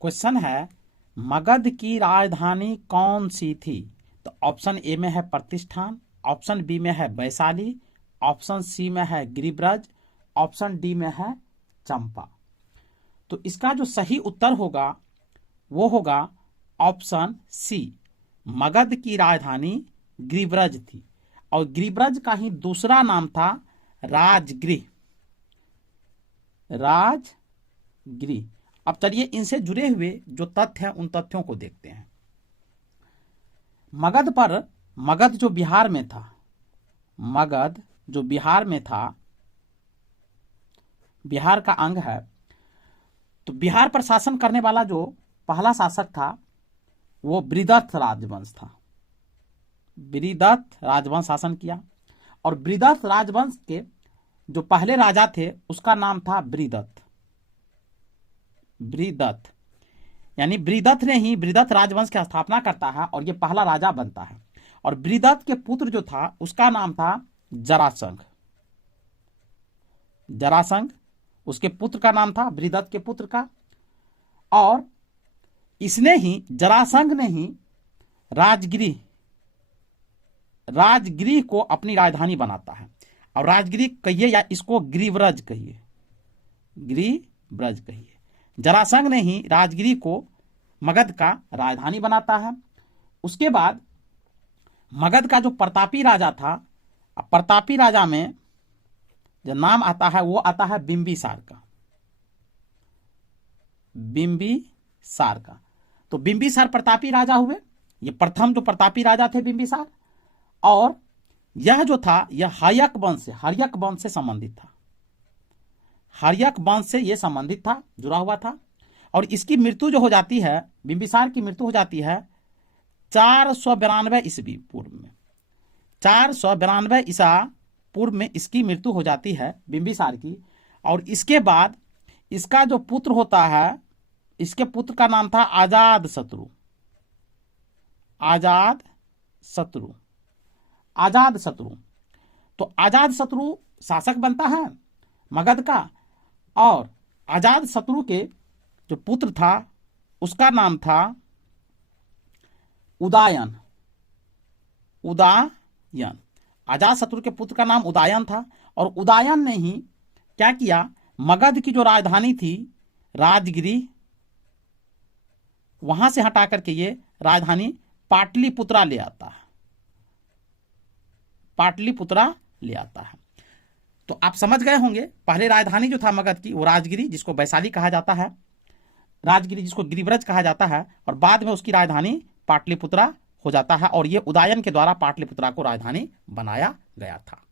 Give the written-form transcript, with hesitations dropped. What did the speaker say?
Question है मगध की राजधानी कौन सी थी? तो ऑप्शन ए में है प्रतिष्ठान, ऑप्शन बी में है वैशाली, ऑप्शन सी में है गिरिब्रज, ऑप्शन डी में है चंपा। तो इसका जो सही उत्तर होगा वो होगा ऑप्शन सी, मगध की राजधानी गिरिब्रज थी और गिरिब्रज का ही दूसरा नाम था राजगृह। राजगृह। अब चलिए इनसे जुड़े हुए जो तथ्य हैं उन तथ्यों को देखते हैं। मगध जो बिहार में था, मगध जो बिहार में था, बिहार का अंग है, तो बिहार पर शासन करने वाला जो पहला शासक था वो बृहदत्त राजवंश था। बृहदत्त राजवंश शासन किया और बृहदत्त राजवंश के जो पहले राजा थे उसका नाम था बृहदत्त। बृहदत्त यानी बृहदत्त ने ही बृहदत्त राजवंश की स्थापना करता है और यह पहला राजा बनता है। और बृहदत्त के पुत्र जो था उसका नाम था जरासंध। जरासंध उसके पुत्र का नाम था, बृहदत्त के पुत्र का। और इसने ही, जरासंध ने ही राजगृह को अपनी राजधानी बनाता है। और राजगृह कहिए या इसको गिरिब्रज कहिए, गिरिब्रज कहिए। जरासंध ने ही राजगृह को मगध का राजधानी बनाता है। उसके बाद मगध का जो प्रतापी राजा था, प्रतापी राजा में जो नाम आता है वो आता है बिंबिसार का। बिंबिसार का। तो बिंबिसार प्रतापी राजा हुए। ये प्रथम जो प्रतापी राजा थे बिंबिसार। और यह जो था यह हर्यक वंश से संबंधित था। हर्यक वंश से यह संबंधित था, जुड़ा हुआ था। और इसकी मृत्यु जो हो जाती है, बिंबिसार की मृत्यु हो जाती है 492 ईस्वी पूर्व में। 492 ईसा पूर्व में इसकी मृत्यु हो जाती है बिंबिसार की। और इसके बाद इसका जो पुत्र होता है, इसके पुत्र का नाम था अजातशत्रु। अजातशत्रु। तो अजातशत्रु शासक बनता है मगध का। और अजातशत्रु के जो पुत्र था उसका नाम था उदयन। अजातशत्रु के पुत्र का नाम उदयन था। और उदयन ने ही क्या किया, मगध की जो राजधानी थी राजगृह, वहां से हटा करके ये राजधानी पाटलिपुत्रा ले आता है। पाटलिपुत्रा ले आता है। तो आप समझ गए होंगे, पहले राजधानी जो था मगध की वो राजगिरी, जिसको वैशाली कहा जाता है, राजगिरी जिसको गिरिब्रज कहा जाता है, और बाद में उसकी राजधानी पाटलिपुत्रा हो जाता है। और ये उदयन के द्वारा पाटलिपुत्रा को राजधानी बनाया गया था।